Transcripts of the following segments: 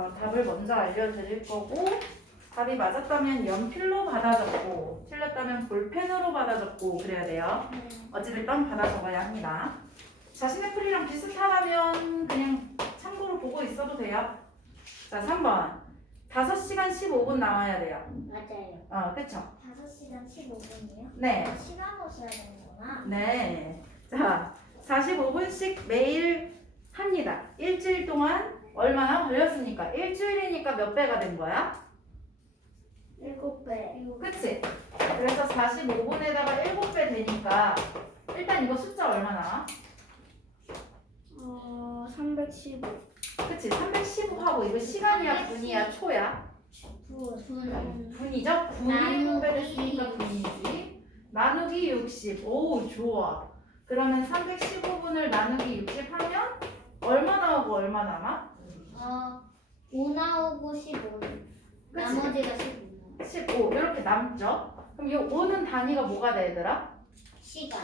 어, 답을 먼저 알려드릴 거고 답이 맞았다면 연필로 받아 적고 틀렸다면 볼펜으로 받아 적고 그래야 돼요. 네. 어찌됐든 받아 적어야 합니다. 자신의 풀이랑 비슷하다면 그냥 참고로 보고 있어도 돼요. 자, 3번. 5시간 15분 나와야 돼요. 맞아요. 어, 그쵸? 5시간 15분이요? 네. 시간으로 써야 되는구나. 네. 자, 45분씩 매일 합니다. 일주일 동안 얼마나 걸렸습니까? 일주일이니까 몇 배가 된 거야? 7배. 그치? 그래서 45분에다가 7배 되니까 일단 이거 숫자 얼마 나와? 어, 315. 그치? 315하고 이거 시간이야, 분이야, 초야? 분. 분이죠? 9이 나누기 9배 됐으니까 분이지. 나누기 60. 오, 좋아. 그러면 315분을 나누기 60 하면 얼마 나오고 얼마 남아? 어, 5 나오고 15. 그치? 나머지가 15. 15. 이렇게 남죠? 그럼 이 5는 단위가 뭐가 돼, 얘들아? 시간.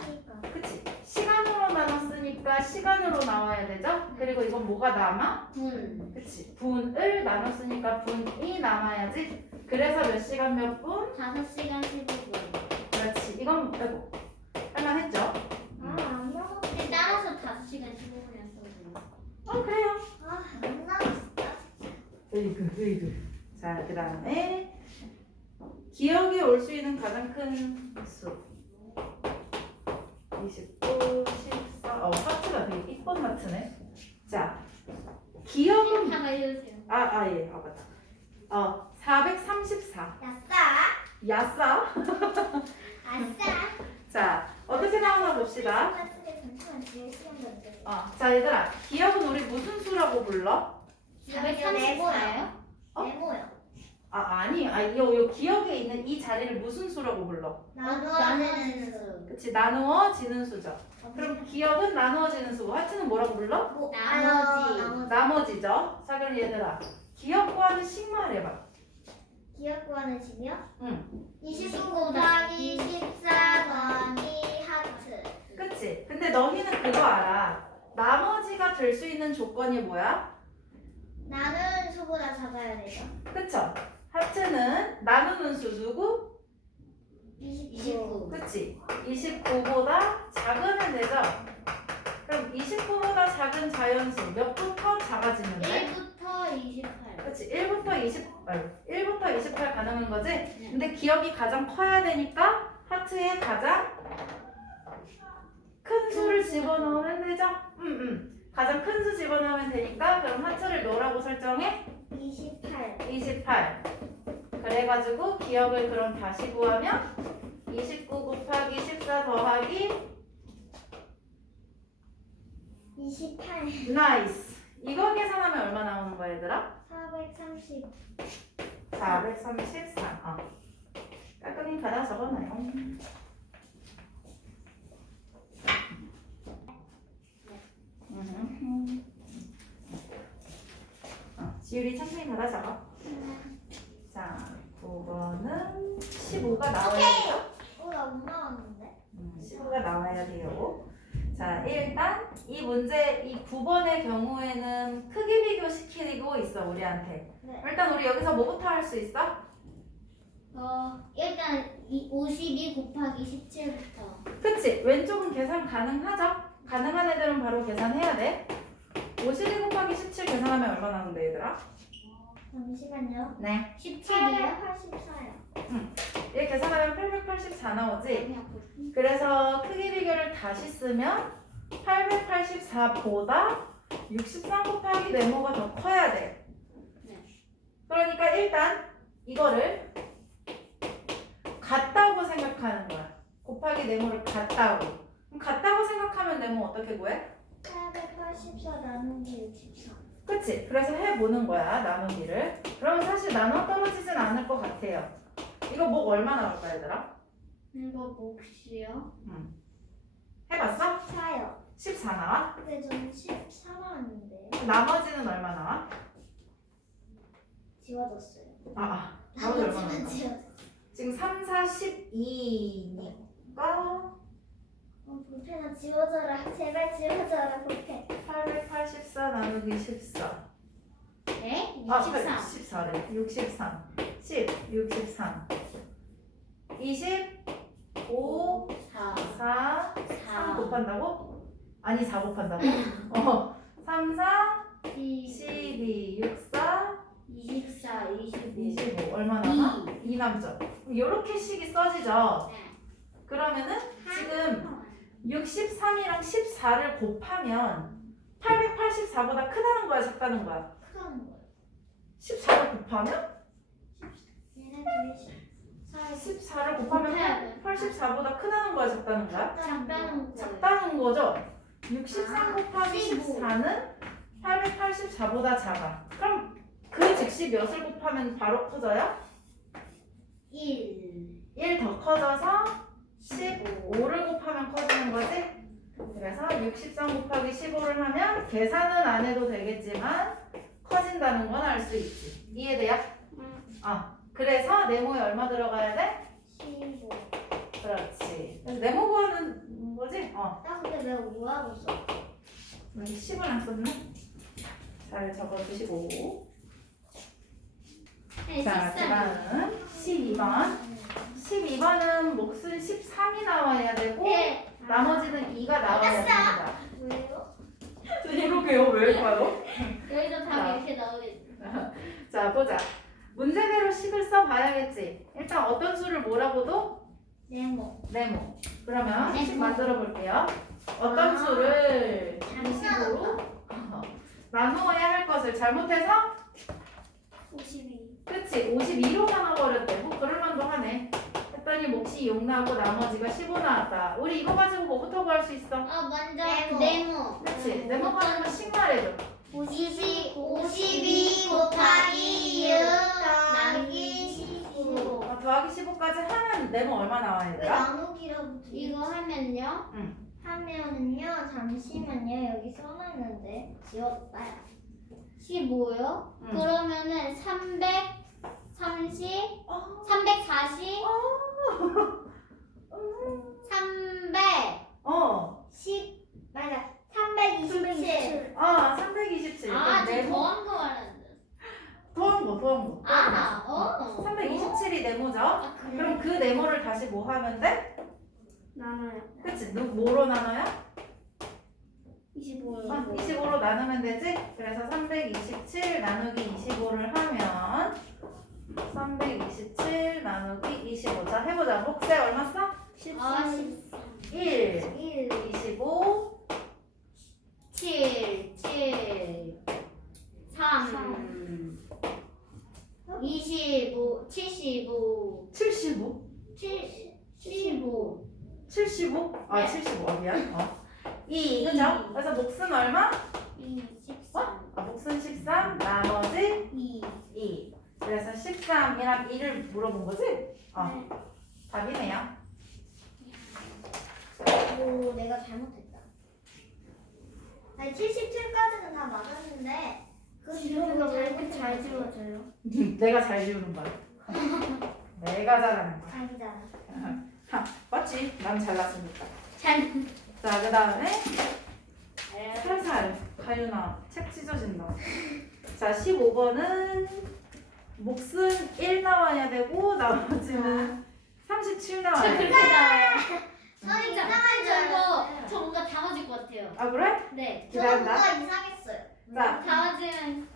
그치? 시간으로 나눴으니까 시간으로 나와야 되죠? 그리고 이건 뭐가 남아? 분. 그치? 분을 나눴으니까 분이 남아야지. 그래서 몇 시간 몇 분? 5시간 15분. 그렇지. 이건 아이고 할만했죠? 아, 안 나왔어. 근데 따라서 5시간 15분이었어. 어 그래요. 아, 안 나왔어. 으이그 으이그. 자 그 다음에 기억에 올 수 있는 가장 큰 수. 29, 14. 어 하트가 되게 이쁜 하트네. 자 기억은 다 알려주세요. 아 아 예. 아 맞다. 어 434. 야싸. 야싸. 아싸. 자 어떻게 나오나 봅시다. 시간 던져. 어, 자 얘들아 기억은 우리 무슨 수라고 불러? 434요? 어? 네모요. 아 아니 아 요, 요 기억에 있는 이 자리를 무슨 수라고 불러? 나누어지는 수. 그치 나누어지는 수죠. 그럼 기억은 나누어지는 수고 하트는 뭐라고 불러? 뭐, 나머지. 나머지죠. 자 그럼 얘들아 기억 구하는 식말 해봐. 기억 구하는 식이요? 응. 29 곱하기 14 더하기 하트. 그치? 근데 너희는 그거 알아. 나머지가 될 수 있는 조건이 뭐야? 나는 수보다 작아야 되죠. 그쵸? 하트는 나누는 수 누구? 29. 그치? 29보다 작으면 되죠? 그럼 29보다 작은 자연수 몇부터 작아지면 돼? 1부터 28. 그치? 1부터 20, 아니, 1부터 28 가능한 거지? 네. 근데 기억이 가장 커야 되니까 하트에 가장 큰 수를 집어넣으면 되죠? 응, 응. 가장 큰 수 집어넣으면 되니까 그럼 하트를 뭐라고 설정해? 28. 28. 그래가지고 기억을 그럼 다시 구하면 29 곱하기 14 더하기 28. 나이스. 이거 계산하면 얼마 나오는 거야 얘들아? 430. 433. 어. 깔끔히 받아 적어놔요. 음. 어, 지율이 천천히 받아 적어. 자, 9번은 15가 나와야 돼요. 어, 나못 나왔는데? 음, 15가 나와야 돼요. 자, 일단 이 문제 이 9번의 경우에는 크기 비교 시키고 있어 우리한테. 네. 일단 우리 여기서 뭐부터 할 수 있어? 어, 일단 이 52 곱하기 17부터. 그치? 왼쪽은 계산 가능하죠? 가능한 애들은 바로 계산해야 돼. 52 곱하기 17 계산하면 얼마 나오는데 얘들아? 잠시만요. 네. 17이요? 84요. 얘 계산하면 884 나오지? 그래서 크기 비교를 다시 쓰면 884보다 63 곱하기 네모가 더 커야 돼. 네. 그러니까 일단 이거를 같다고 생각하는 거야. 곱하기 네모를 같다고. 그럼 같다고 생각하면 네모 어떻게 구해? 884 나누기 64. 그치? 그래서 해보는 거야, 나누기를. 그러면 사실 나눠 떨어지진 않을 것 같아요. 이거 목 얼마 나올까, 얘들아? 이거 몫이요? 해봤어? 4요. 14 나와? 근데 저는 14 나왔는데. 나머지는 얼마 나와? 지워졌어요. 아, 아. 나머지 얼마 나와? 지워졌어요. 지금 3, 4, 12니까 어, 볼펜아 지워져라. 제발 지워져라, 볼펜. 884 나누기 14. 네? 아, 63. 64래. 63. 10, 63. 25, 4 4, 3 4 곱한다고? 아니, 4 곱한다고? 어, 3, 4, 10 12, 6, 4, 24 25 25. 얼마 남아? 2 남죠. 이렇게 식이 써지죠. 그러면은 지금 63이랑 14를 곱하면 884보다 크다는 거야, 작다는 거야? 크다는 거예요 14를 곱하면? 얘네들이 14를 곱하면 곱해야 돼. 84보다 크다는 거야, 작다는 거야? 작다는 거예요 작다는 거죠? 63 아, 곱하기 15. 14는 884보다 작아. 그럼 그 즉시 몇을 곱하면 바로 커져요? 1 1 더 커져서 15를 곱하면 커지는 거지? 그래서 63 곱하기 15를 하면 계산은 안 해도 되겠지만 커진다는 건 알 수 있지. 이해돼요? 아, 그래서 네모에 얼마 들어가야 돼? 15 그렇지. 그래서 네모 구하는 거지? 어. 나 근데 왜 5하고 있어? 여기 10을 안 썼네? 잘 적어주시고. 네, 자, 그 다음 12번. 12번은 몫은 13이 나와야 되고, 네 나머지는 2가 나와야 됩니다. 왜요? 이러게요, 왜일까요? 여기서 자. 답이 이렇게 나오겠지 자, 보자. 문제대로 식을 써봐야겠지. 일단 어떤 수를 뭐라고도? 네모 네모. 그러면 식 네모. 만들어 볼게요. 어떤 아. 수를 잘못 20으로 나누어야 할 것을 잘못해서 52 그치 52로 나눠버렸대. 뭐 그럴만도 하네. 했더니 몫이 6 나오고 나머지가 15 나왔다. 우리 이거 가지고 뭐부터 구할 수 있어? 아 먼저 네모. 그치 네모 가지고 식 말해줘. 52 52 곱하기 6 나누기 15 어, 더하기 15까지 하면 네모 얼마 나와야 왜 되더라? 나누기라고 이거 하면요? 응. 하면은요 잠시만요. 여기 써놨는데 지웠다 15요? 응. 그러면은 330 어, 340 어, 310 어, 맞아 327 아 327. 아, 저 네모 더한 거 말하는데. 더한 거 더한 거. 아, 어. 327이 네모죠? 아, 그래. 그럼 그 네모를 다시 뭐 하면 돼? 나눠요. 그치? 누, 뭐로 나눠요? 25. 어, 25로 나누면 되지? 그래서 327 나누기 25를 하면 327 나누기 25. 자, 해보자. 목세 얼마 써? 아, 13. 1, 1, 25, 7, 7, 3, 25, 75, 75. 7, 75. 75? 아, 네. 75. 아, 미안. 어. 2, 그죠? 그래서 목숨 얼마? 23. 아, 목숨 13, 나머지 2. 2. 그래서 13이랑 2를 물어본 거지? 어, 답이네요. 오, 내가 잘못했다. 아니, 77까지는 다 맞았는데, 그 뒤로는 잘못 잘 지워져요. 내가 잘 지우는 거야. 내가 잘하는 거야. 아니잖아. 맞지? 난 잘났으니까. 잘. 자, 그 다음에 살살 가윤아 책 찢어진다. 자, 15번은 몫은 1 나와야 되고 나머지는 37 나와야 돼. 나와요. 선이 이상한 이상한 저, 저 뭔가 다 맞을 것 같아요. 아, 그래? 네. 기다린다. 이상했어요. 자, 다 맞으면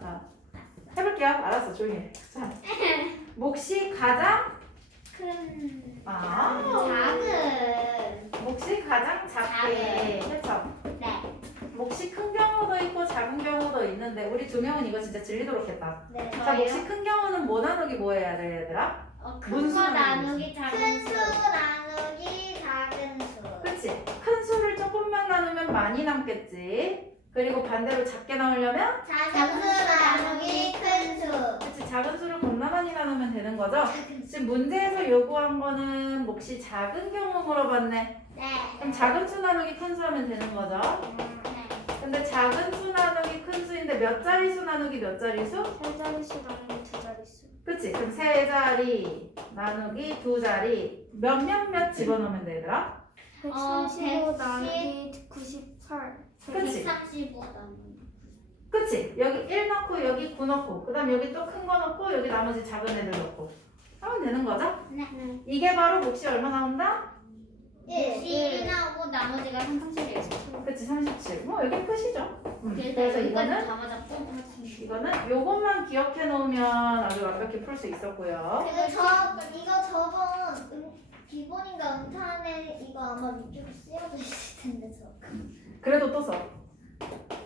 해볼게요. 알았어, 조용히 해. 자, 몫이 가장 큰. 아, 작은. 몫이 가장 작게. 작은. 그렇죠? 네. 몫이 큰 경우도 있고 작은 경우도 우리 두 명은 이거 진짜 질리도록 했다. 네. 자, 몫이 큰 경우는 뭐 나누기 뭐 해야 돼, 얘들아? 어, 말인지. 나누기 작은 큰 수 수. 나누기 작은 수. 그치? 큰 수를 조금만 나누면 많이 남겠지. 그리고 반대로 작게 나오려면 작은 수 나누기 큰 수. 그치 작은 수를 겁나 많이 나누면 되는 거죠? 지금 문제에서 요구한 거는 몫이 작은 경우 물어봤네. 네. 그럼 작은 수 나누기 큰 수 하면 되는 거죠? 네. 근데 작은 수 나누기 큰 수인데 몇 자리 수 나누기 몇 자리 수? 세 자릿수 나누기 두 자릿수. 그치? 그럼 세 자리 나누기 두 자리 몇 몇 몇 집어넣으면 되더라? 135 어, 110. 나누기 98. 그치? 135 나누기. 그치? 여기 1 넣고 여기 9 넣고 그 다음 여기 또 큰 거 넣고 여기 나머지 작은 애들 넣고 하면 되는 거죠? 네. 이게 바로 몫이 얼마 나온다? 1. 1이 나오고 나머지가 상상실이었어. 그치 37. 뭐 여기 끝이죠. 음, 그래서 그래서 이거는 다 맞았고. 이거는 요것만 기억해 놓으면 아주 완벽히 풀 수 있었고요. 그리고 저 이거 저번 음, 기본인가 음탄에 이거 아마 위쪽에 쓰여져 있을 텐데 저 그래도 또 써.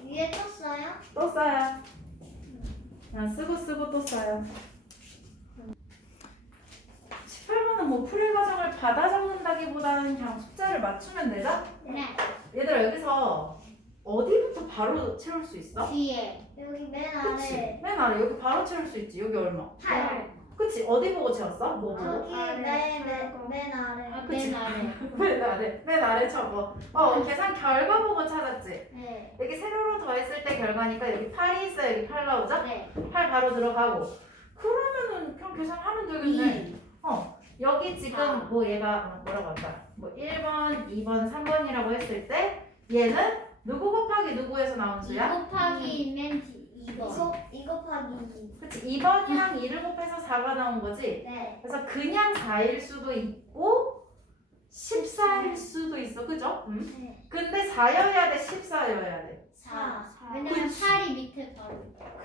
위에 또 써요? 또 써요. 그냥 쓰고 쓰고 또 써요. 18번은 뭐 풀이 과정을 받아 적는다기보다는 그냥 숫자를 맞추면 되죠? 네. 얘들아 여기서 어디부터 바로 채울 수 있어? 뒤에 여기 맨 그치? 아래 맨 아래 여기 바로 채울 수 있지. 여기 얼마? 8 그치? 어디 보고 채웠어? 뭐 보고? 저기 아래. 맨맨 아래 아, 그치? 맨 아래. 맨 아래, 맨 아래 적어. 어, 계산 결과 보고 찾았지? 네 여기 세로로 더했을 때 결과니까 여기 8이 있어 여기 8 나오죠? 네. 8 바로 들어가고 그러면은 그냥 계산하면 되겠네 이. 어 여기 지금 아. 뭐 얘가 어, 뭐라고 할까 뭐 1번, 2번, 3번이라고 했을 때 얘는 누구 곱하기 누구에서 나온 이 수야? 곱하기 맨 뒤- 이거. 이거 이거 파기 그치 2번이랑 2를 곱해서 4가 나온 거지 네 그래서 그냥 4일 수도 있고 14일 수도 있어 그죠? 음. 네. 근데 4여야 돼 14여야 돼 4. 사. 왜냐면 그치. 8이 밑에 바로.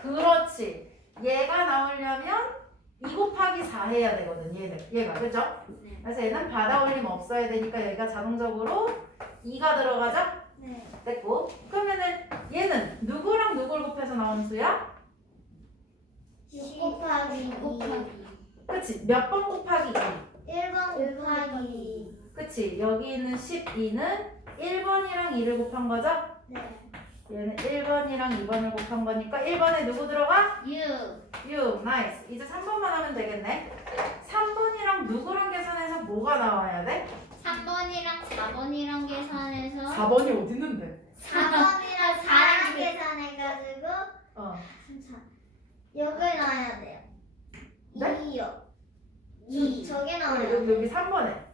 그렇지. 얘가 나오려면 2 곱하기 4 해야 되거든, 얘는. 얘가. 그죠? 네. 그래서 얘는 받아 올림 없어야 되니까 여기가 자동적으로 2가 들어가죠? 네. 됐고. 그러면은 얘는 누구랑 누굴 곱해서 나온 수야? 6 곱하기 2 곱하기. 그치? 몇 번 곱하기 2? 1번 곱하기 그치? 여기 있는 12는 1번이랑 2를 곱한 거죠? 네 얘는 1번이랑 2번을 곱한 거니까 1번에 누구 들어가? 6. 6. 나이스. 이제 3번만 하면 되겠네. 3번이랑 누구랑 계산해서 뭐가 나와야 돼? 3번이랑 4번이랑 계산해서 4번이 어디 있는데? 4번이랑 4랑 사랑 계산해가지고 어. 여기 놔야 돼요 네? 2요 2. 저게 어, 나와요 여기, 여기 3번에.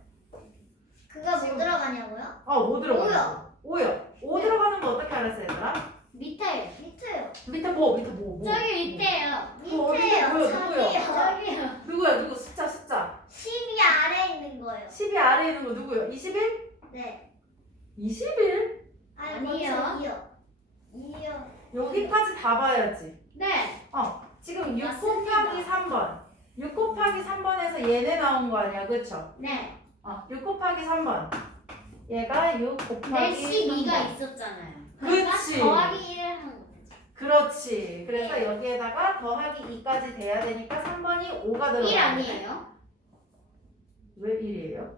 그거 지금- 뭐 들어가냐고요? 어, 뭐 들어가? 오요. 5요. 5 들어가는 거 어떻게 알았어, 얘들아? 밑에. 밑에요 밑에 뭐, 밑에 뭐, 뭐. 저기 밑에요. 뭐, 밑에 밑에요 뭐야, 저기요 저기요. 누구야, 누구? 숫자, 숫자. 10이 아래 있는 거예요 10이 아래에 있는 거 누구요? 21? 네 21? 아니 아니요. 2요 2요 여기까지 다 봐야지. 네. 어, 지금 6 맞습니다. 곱하기 3번. 6 곱하기 3번에서 얘네 나온 거 아니야, 그쵸? 네. 어, 6 곱하기 3번. 얘가 6내 곱하기 12가 3번. 있었잖아요. 어, 그치. 그러니까 더하기 1을 한 거죠. 그렇지. 그래서 네. 여기에다가 더하기 2까지 돼야 되니까 3번이 5가 들어가. 1 아니에요? 왜 1이에요?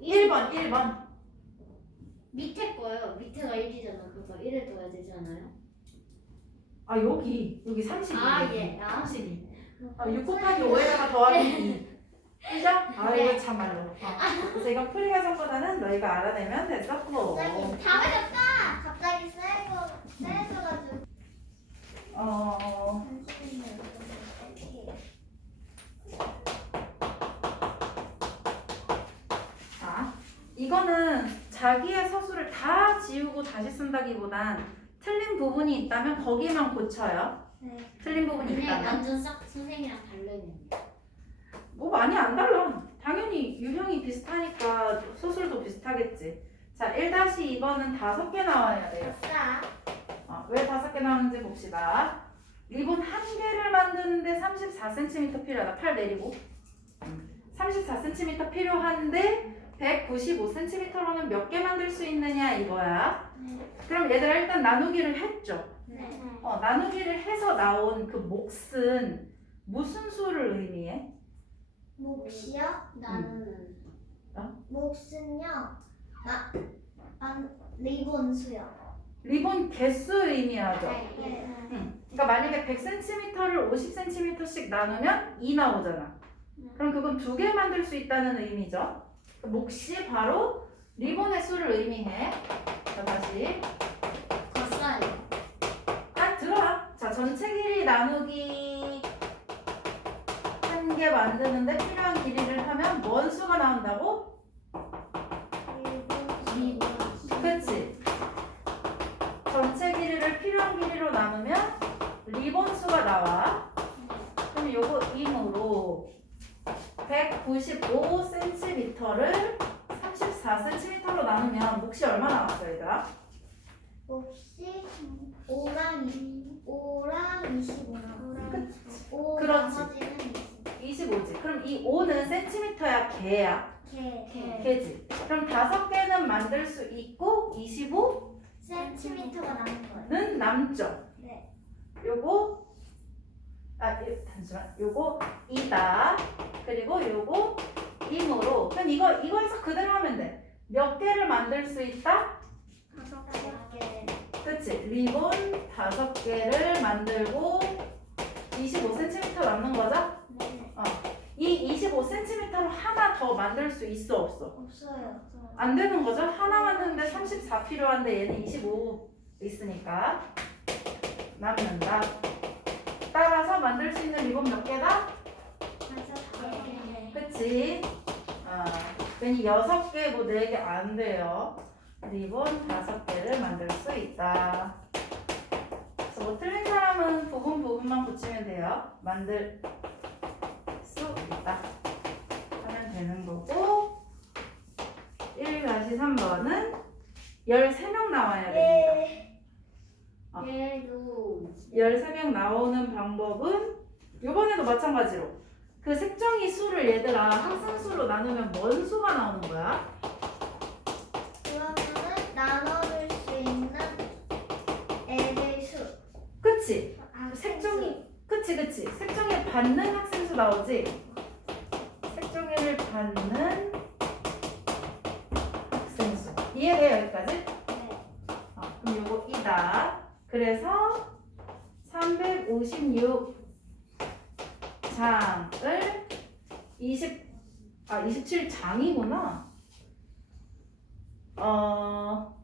1번, 1번. 밑에 거요. 밑에가 1이잖아. 그거 1을 더해야 되잖아요. 아, 여기. 여기 32. 아, 예. 아. 32. 아, 6 곱하기 5에다가 더하기 2. 그죠? 아, 네. 이거 참말로. 어. 그래서 이건 풀이가정보다는 너희가 알아내면 됐었고. 갑자기 다 맞았다 갑자기 쎄고 쎄져가지고 어, 잠시만요 어떻게 자, 이거는 자기의 서술을 다 지우고 다시 쓴다기보단 틀린 부분이 있다면 거기만 고쳐요. 네 틀린 부분이 그냥 있다면. 완전 싹 선생님이랑 다르네요. 뭐 많이 안 달라. 당연히 유형이 비슷하니까 소술도 비슷하겠지. 자, 1-2번은 다섯 개 나와야 돼요. 아싸 어, 왜 다섯 개 나오는지 봅시다. 리본 한 개를 만드는데 34cm 필요하다. 팔 내리고. 34cm 필요한데 195cm로는 몇 개 만들 수 있느냐 이거야. 네 그럼 얘들아 일단 나누기를 했죠. 네. 어, 나누기를 해서 나온 그 몫은 무슨 수를 의미해? 몫이요? 나는 몫은요 아, 아 리본 수요 리본 개수 의미하죠. 네. 응. 그러니까 만약에 100cm를 50cm씩 나누면 2 나오잖아. 그럼 그건 두 개 만들 수 있다는 의미죠. 그 몫이 바로 리본의 수를 의미해. 자, 다시. 더 써요. 딱 들어와. 자, 전체 길이 나누기 한개 만드는데 필요한 길이를 하면 뭔 수가 나온다고? 리본 그치? 전체 길이를 필요한 길이로 나 나누면 리본 수가 나와. 그럼 요거 2으로 195cm를 34cm로 나누면 몫이 얼마 나왔어 얘들아? 혹시 5랑 2, 5랑 25랑 5 그렇지. 나머지는 25지. 그럼 이 5는 센티미터야 개야? 개, 개. 개지. 그럼 다섯 개는 만들 수 있고 25는 센티미터가 남은 거예요. 남죠. 네. 요거 아 이- 잠시만. 요거 2다. 그리고 요거 2으로 그럼 이거 이거에서 그대로 하면 돼. 몇 개를 만들 수 있다? 다섯 개. 그치? 리본 다섯 개를 만들고 25cm 남는 거죠? 네. 이 25cm로 하나 더 만들 수 있어 없어? 없어요. 안 되는 거죠? 하나 만드는데 34 필요한데 얘는 25 있으니까 남는다. 따라서 만들 수 있는 리본 몇 개다? 다섯 개. 그치? 아, 괜히 6개, 뭐 4개 안 돼요. 리본 5개를 만들 수 있다. 그래서 뭐 틀린 사람은 부분 부분만 붙이면 돼요. 만들 수 있다. 하면 되는 거고 1-3번은 13명 나와야 됩니다. 예. 아. 얘도 13명 나오는 방법은 이번에도 마찬가지로 그 색종이 수를 얘들아 항상수로 나누면 뭔 수가 나오는 거야? 그러면은 나눠줄 수 있는 애들 수. 그치? 아, 색종이 그치 그치 색종이 받는 학생 수 나오지? 이해돼요 여기까지? 네. 어, 그럼 요거 이다 그래서 356 장을 20, 아, 27장이구나. 어,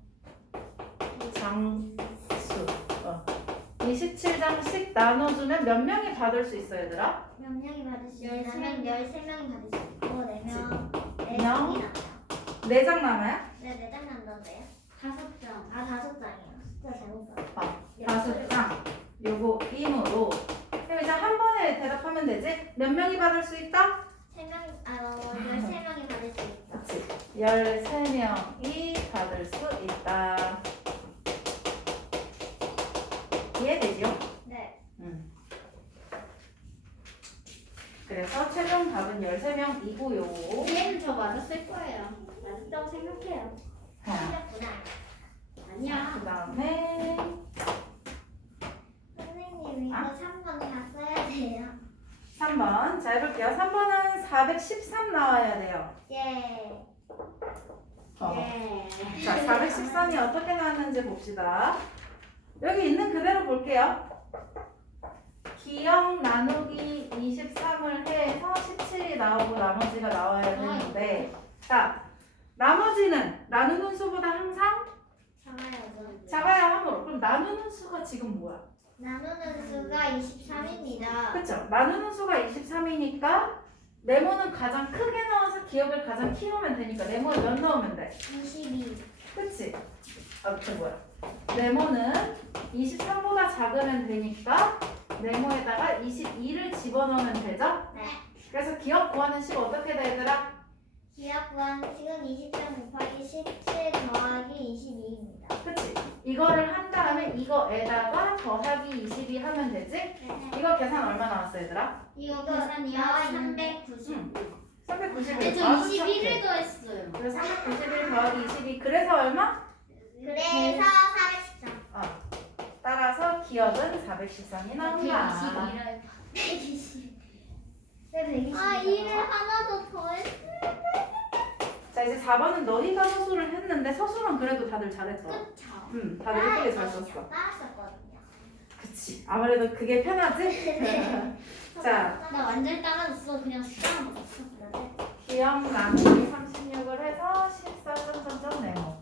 장수. 어. 27장씩 나눠주면 몇 명이 받을 수 있어, 얘들아? 몇 명이 받을 수 명. 13명이 받을 수 있고 4명. 네 명? 명이 나요. 4장 남아요? 네, 4장 난다고요? 다섯 장. 아, 다섯 장이요. 숫자 잘못 봤어. 어, 다섯 장. 요거 임으로. 그럼 이제 한 번에 대답하면 되지? 몇 명이 받을 수 있다? 3명, 아, 어, 13명이 받을 수 있다. 그치. 13명이 받을 수 있다. 이해되죠? 네. 음. 그래서 최종 답은 13명이고요. 얘는 저 맞았을 거예요. 맞았다고 생각해요. 틀렸구나. 아니야. 그 다음에 선생님, 이거 아? 3번 다 써야 돼요. 3번. 자, 해볼게요. 3번은 413 나와야 돼요. 예. 어. 네. 자, 413이 어떻게 나왔는지 봅시다. 여기 있는 그대로 볼게요. 기억 나누기 23을 해서 17이 나오고 나머지가 나와야 되는데 자, 나머지는 나누는 수보다 항상 작아요. 작아야 하므로 그럼 나누는 수가 지금 뭐야? 나누는 수가 23입니다. 그쵸? 나누는 수가 23이니까 네모는 가장 크게 넣어서 기억을 가장 키우면 되니까 네모에 몇 넣으면 돼? 22. 그치? 아, 그 뭐야? 네모는 23보다 작으면 되니까 네모에다가 22를 집어넣으면 되죠? 네. 그래서 기억 구하는 식 어떻게 돼, 얘들아? 기억 구한식은 20점 곱하기 17 더하기 22입니다. 그치? 이거를 한 다음에 이거에다가 더하기 22 하면 되지? 네. 이거 계산 얼마 나왔어, 얘들아? 이거 있는데. 390. 응. 391. 근데 저 21을 더했어요. 그래서 391 더하기 22. 그래서 얼마? 그래서 410점. 따라서 기억은 413이 나온다. 121을 120. 네, 120. 아, 일을 하나 더 더했어. 자, 이제 4번은 너희가 서술을 했는데 서술은 그래도 다들 잘했어. 그쵸. 응, 다들 예쁘게 잘 썼어. 따랐었거든요. 그치. 아무래도 그게 편하지? 자, 나 완전 따라줬어. 그냥 숫자만 맞췄어. 기억 나누기 36을 해서 14 점점점 네모.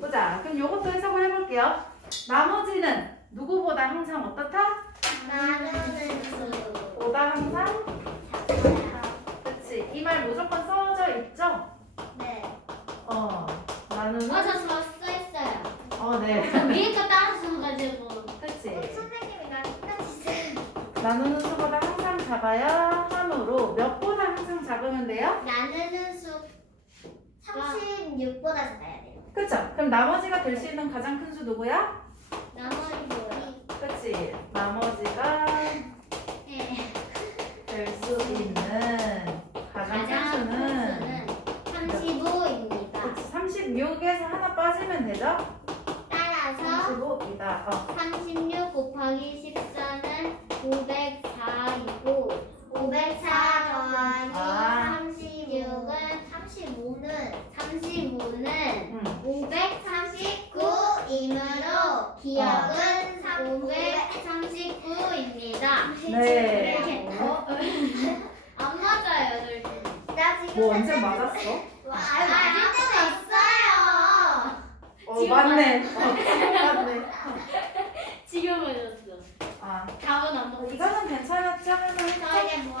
보자. 그럼 요것도 해석을 해볼게요. 나머지는 누구보다 항상 어떻다? 나누는 나머지가 될 수 있는 가장 큰 수 누구야? 나머지 뭐야? 그치? 나머지가 예. 될수 있는 가장 큰 수는 35입니다. 그치? 36에서 하나 빠지면 되죠? 따라서 35이다. 어. 36 곱하기 14는 504이고 504 더하기 아. 36은 35는 35는 응. 539이므로 기억은 아. 539입니다. 네. 어? 안 맞아요, 절대. 나 지금 뭐 맞았어? 와, 아, 아, 맞을 때도 있어요. 어, 지금 맞네. 어, 지금 맞네. 지금 맞았어. 아, 답은 안 맞았어. 이거는 괜찮았죠? 할만했죠? 저에게 뭐